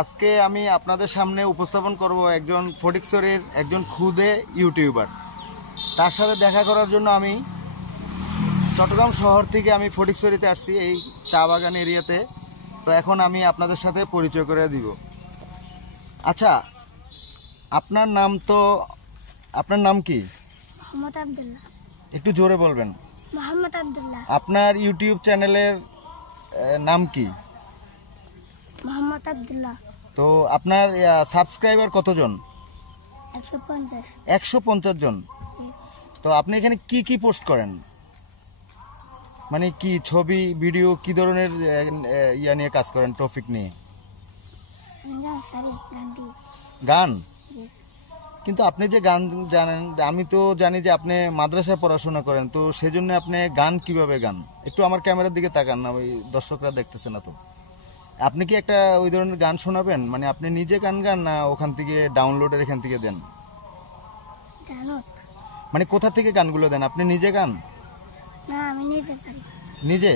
আজকে আমি আপনাদের সামনে উপস্থাপন করব একজন ফটিকছড়ির একজন খুদে ইউটিউবার। তার সাথে দেখা করার জন্য আমি চট্টগ্রাম শহর থেকে আমি ফটিকছড়িতে আসছি, এই চা বাগান এরিয়াতে। তো এখন আমি আপনাদের সাথে পরিচয় করে দিব। আচ্ছা, আপনার নাম কি? মোহাম্মদ আব্দুল্লাহ। একটু জোরে বলবেন। মোহাম্মদ আব্দুল্লাহ। আপনার ইউটিউব চ্যানেলের নাম কি? মোহাম্মদ আব্দুল্লাহ। তো আপনার সাবস্ক্রাইবার কতজন? 150। 150 জন। তো আপনি এখানে কি কি পোস্ট করেন? মানে কি ছবি, ভিডিও, কি ধরনের ইয়া নিয়ে কাজ করেন, টপিক নিয়ে? গান। কিন্তু আপনি যে গান জানেন, আমি তো জানি যে আপনি মাদ্রাসায় পড়াশোনা করেন, তো সেজন্য আপনি গান কিভাবে গান? একটু আমার ক্যামেরার দিকে তাকান না, ওই দর্শকরা দেখতেছে না তো। আপনি কি একটা ওই ধরনের গান শোনাবেন? মানে আপনি নিজে গান গান না ওখান থেকে ডাউনলোডের এখান থেকে দেন? মানে কোথা থেকে গানগুলো দেন? আপনি নিজে গান? না, আমি নিজে গান। নিজে?